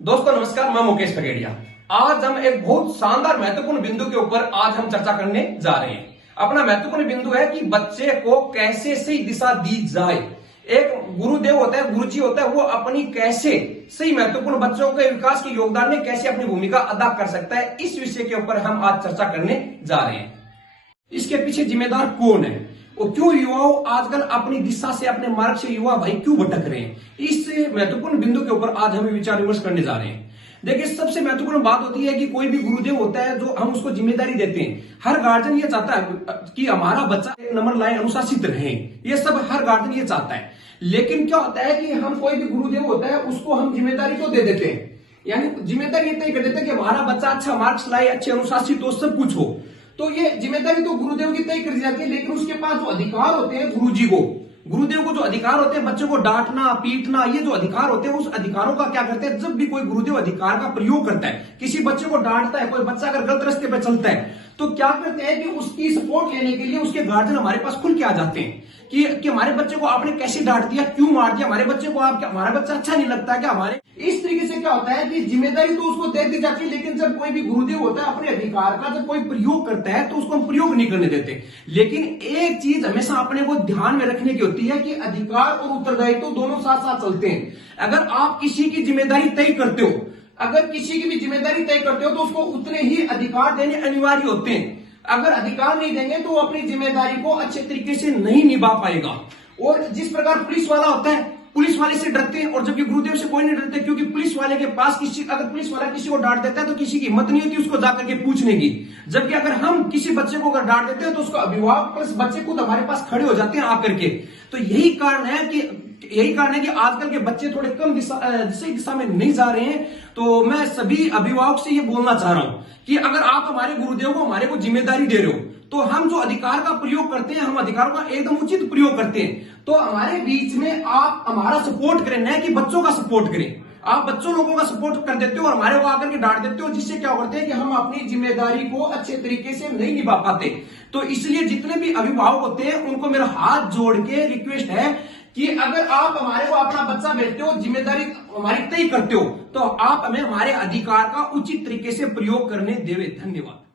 दोस्तों नमस्कार, मैं मुकेश पगेड़िया। आज हम एक बहुत शानदार महत्वपूर्ण बिंदु के ऊपर आज हम चर्चा करने जा रहे हैं। अपना महत्वपूर्ण बिंदु है कि बच्चे को कैसे सही दिशा दी जाए। एक गुरुदेव होता है, गुरुजी होता है, वो अपनी कैसे सही महत्वपूर्ण बच्चों के विकास के योगदान में कैसे अपनी भूमिका अदा कर सकता है, इस विषय के ऊपर हम आज चर्चा करने जा रहे हैं। इसके पीछे जिम्मेदार कौन है और क्यों युवाओं आजकल अपनी दिशा से, अपने मार्ग से युवा भाई क्यों भटक रहे हैं, इस महत्वपूर्ण बिंदु के ऊपर आज हम विचार विमर्श करने जा रहे हैं। देखिए, सबसे महत्वपूर्ण बात होती है कि कोई भी गुरुदेव होता है जो हम उसको जिम्मेदारी देते हैं। हर गार्जियन ये चाहता है कि हमारा बच्चा एक नंबर लाए, अनुशासित रहे। ये सब हर गार्जियन ये चाहता है। लेकिन क्या होता है कि हम कोई भी गुरुदेव होता है उसको हम जिम्मेदारी तो दे देते हैं, यानी जिम्मेदारी तय कर देते हैं कि हमारा बच्चा अच्छा मार्क्स लाए, अच्छे अनुशासित हो, सब कुछ हो। तो ये जिम्मेदारी तो गुरुदेव की तय कर दी जाती है, लेकिन उसके पास जो अधिकार होते हैं गुरुदेव को जो अधिकार होते हैं, बच्चों को डांटना, पीटना, ये जो अधिकार होते हैं, उस अधिकारों का क्या करते हैं, जब भी कोई गुरुदेव अधिकार का प्रयोग करता है, किसी बच्चे को डांटता है, कोई बच्चा अगर गलत रास्ते पे चलता है, तो क्या करते हैं कि उसकी सपोर्ट लेने के लिए उसके गार्जियन हमारे पास खुल के आ जाते हैं कि हमारे बच्चे को आपने कैसे डांट दिया, क्यों मार दिया, हमारे बच्चे को हमारा बच्चा अच्छा नहीं लगता है क्या हमारे। इस तरीके से क्या होता है कि जिम्मेदारी तो उसको दे दी जाती है, लेकिन जब कोई भी गुरुदेव होता है अपने अधिकार का जब कोई प्रयोग करता है तो उसको हम प्रयोग नहीं करने देते। लेकिन एक चीज हमेशा अपने को ध्यान में रखने की होती है कि अधिकार और उत्तरदायित्व तो दोनों साथ साथ चलते हैं। अगर आप किसी की जिम्मेदारी तय करते हो, तो उसको उतने ही अधिकार देने अनिवार्य होते हैं। अगर अधिकार नहीं देंगे तो वो अपनी जिम्मेदारी को अच्छे तरीके से नहीं निभा पाएगा। और जिस प्रकार पुलिस वाला होता है, पुलिस वाले से डरते हैं, और जबकि गुरुदेव से कोई नहीं डरते, क्योंकि पुलिस वाले के पास अगर पुलिस वाला किसी को डांट देता है तो किसी की हिम्मत नहीं होती उसको जाकर के पूछने की। जबकि अगर हम किसी बच्चे को अगर डांट देते हैं तो उसको अभिभावक प्लस बच्चे खुद हमारे पास खड़े हो जाते हैं आकर के। तो यही कारण है कि आजकल के बच्चे थोड़े कम सही दिशा में नहीं जा रहे हैं। तो मैं सभी अभिभावक से ये बोलना चाह रहा हूं कि अगर आप हमारे गुरुदेव को, हमारे को जिम्मेदारी दे रहे हो, तो हम जो अधिकार का प्रयोग करते हैं, हम अधिकारों का एकदम उचित प्रयोग करते हैं। तो हमारे बीच में आप हमारा सपोर्ट करें, न कि बच्चों का सपोर्ट करें। आप बच्चों लोगों का सपोर्ट कर देते हो और हमारे को आकर के डांट देते हो, जिससे क्या करते हैं कि हम अपनी जिम्मेदारी को अच्छे तरीके से नहीं निभा पाते। तो इसलिए जितने भी अभिभावक होते हैं उनको मेरा हाथ जोड़ के रिक्वेस्ट है कि अगर आप हमारे को अपना बच्चा भेजते हो, जिम्मेदारी हमारी तय करते हो, तो आप हमें हमारे अधिकार का उचित तरीके से प्रयोग करने देवे। धन्यवाद।